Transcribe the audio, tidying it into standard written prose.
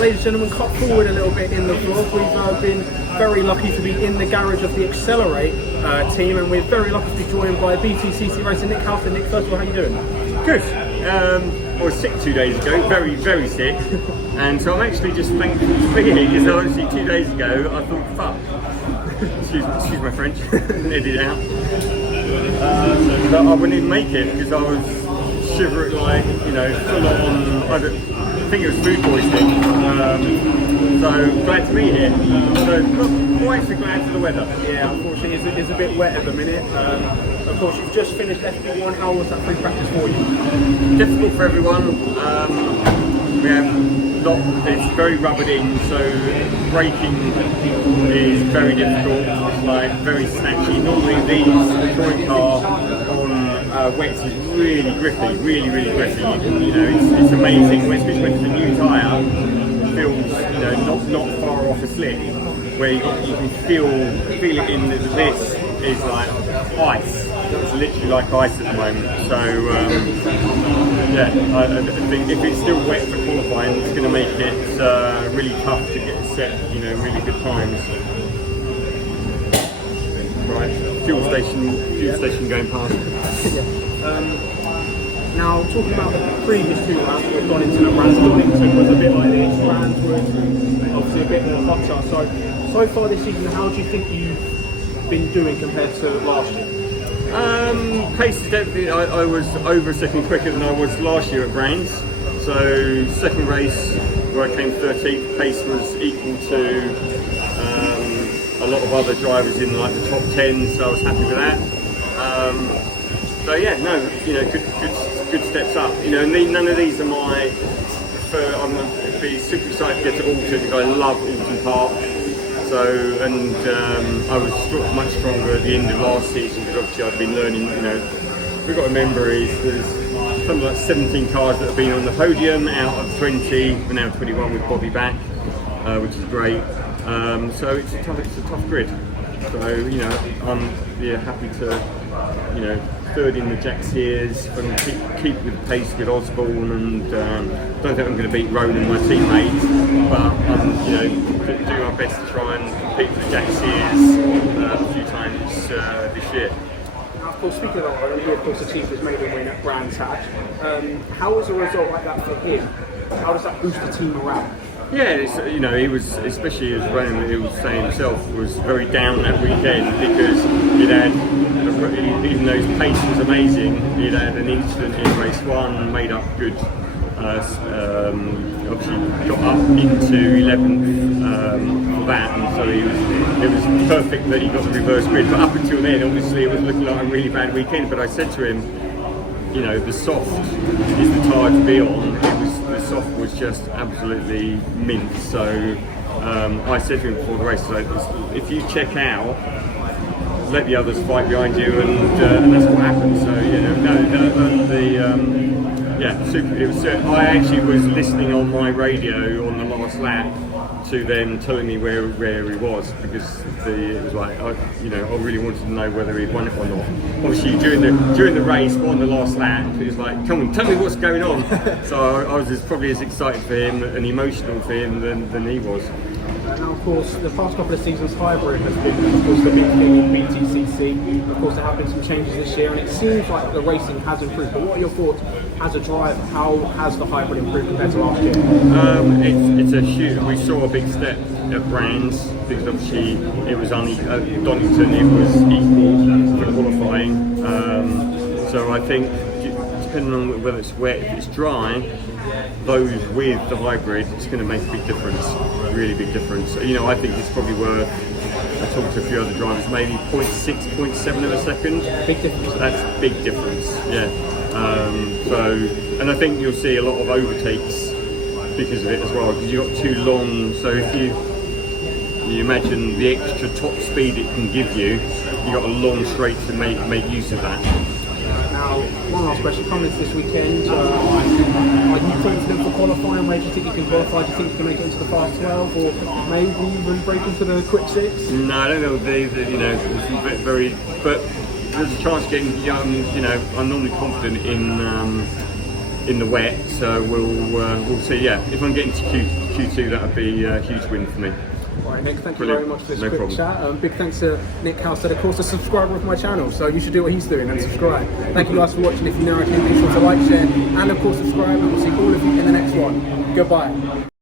ladies and gentlemen, cut forward a little bit in the vlog. We've been very lucky to be in the garage of the Accelerate team, and we're very lucky to be joined by BTCC Racing Nick Halstead. Nick, first of all, how are you doing? Good. I was sick 2 days ago, very, very sick, and so I'm actually just thankful to be here, because honestly 2 days ago I thought, fuck, excuse my French, edit it out, so I wouldn't even make it, because I was shivering like, you know, full on, I think it was food poisoning, so glad to be here. So not quite so glad for the weather. Yeah, unfortunately it's a bit wet at the minute. Of course, you've just finished FP1. How was that free practice for you? Difficult for everyone. We have it's very rubbered in, so braking is very difficult, like very snatchy. Normally the touring car on wets is really grippy, really grippy. You know, it's amazing, especially when it's a new tyre, it feels, you know, not far off a slick, where you can feel it in this is like ice. It's literally like ice at the moment. So yeah, I think if it's still wet for qualifying, it's going to make it really tough to get set, you know, really good times. Right, fuel station going past. Now, talking about the previous two rounds that we've gone into, the rounds Donington was a bit like this, rounds was obviously a bit more hotter. So far this season, how do you think you've been doing compared to last year? Pace is definitely, I was over a second quicker than I was last year at Brands. So second race where I came 13th, pace was equal to a lot of other drivers in like the top 10, so I was happy with that. So yeah, no, you know, good steps up. You know, none of these are my preferred. I'm going to be super excited to get to Alton because I love Alton Park. So, and I was much stronger at the end of last season because obviously I've been learning, you know, we've got to remember is there's something like 17 cars that have been on the podium out of 20, we're now 21 with Bobby back, which is great. So it's a tough grid. So, you know, I'm happy to, you know, third in the Jack Sears, and keep with the pace with Osborne, and don't think I'm going to beat Ronan, my teammate, but I'm, you know, doing my best to try and compete with Jack Sears a few times this year. Now, of course, speaking of Ronan, he of course achieved his maiden win at Brands Hatch. How was a result like that for him? How does that boost the team morale? Yeah, it's, you know, he was, especially as Ronan, he was saying himself, was very down that weekend because he'd had, even though his pace was amazing, he'd had an incident in race one, made up good, obviously got up into 11th for that, and so it was perfect that he got the reverse grid. But up until then, obviously, it was looking like a really bad weekend. But I said to him, you know, the soft is the tyre to be on. The soft was just absolutely mint. So I said to him before the race, like, if you check out, let the others fight behind you, and that's what happened. So you know, yeah, super. It was. I actually was listening on my radio on the last lap to them telling me where he was, because it was like, you know, I really wanted to know whether he'd won it or not. Obviously during the race on the last lap, it was like, come on, tell me what's going on. So I was probably as excited for him and emotional for him than he was. Now, of course, the past couple of seasons, hybrid has been, of course, the big thing in BTCC. Of course, there have been some changes this year, and it seems like the racing has improved. But what are your thoughts as a driver? How has the hybrid improved compared to last year? It's a huge. We saw a big step at Brands because obviously it was only Donington. It was equal for qualifying. So I think, depending on whether it's wet, if it's dry, those with the hybrid, it's going to make a big difference, really big difference. You know, I think it's probably worth, I talked to a few other drivers, maybe 0.6, 0.7 of a second. Big difference. That's big difference, yeah. So, and I think you'll see a lot of overtakes because of it as well, because you've got too long. So if you imagine the extra top speed it can give you, you've got a long straight to make use of that. Now, one last question, coming this weekend, are you confident for qualifying? Where do you think you can qualify? Do you think you can make it into the fast 12, or maybe even break into the quick 6? No, I don't know, you know, it's very, but there's a chance of getting young. You know, I'm normally confident in in the wet. So we'll see. Yeah, if I'm getting to Q2, that would be a huge win for me. All right, Nick, thank you Brilliant. very much for this No quick problem. chat. Big thanks to Nick Halstead, of course, a subscriber of my channel, so you should do what he's doing and subscribe. Thank you guys for watching. If you're new, be sure to like, share, and of course subscribe, and we'll see all of you in the next one. Goodbye.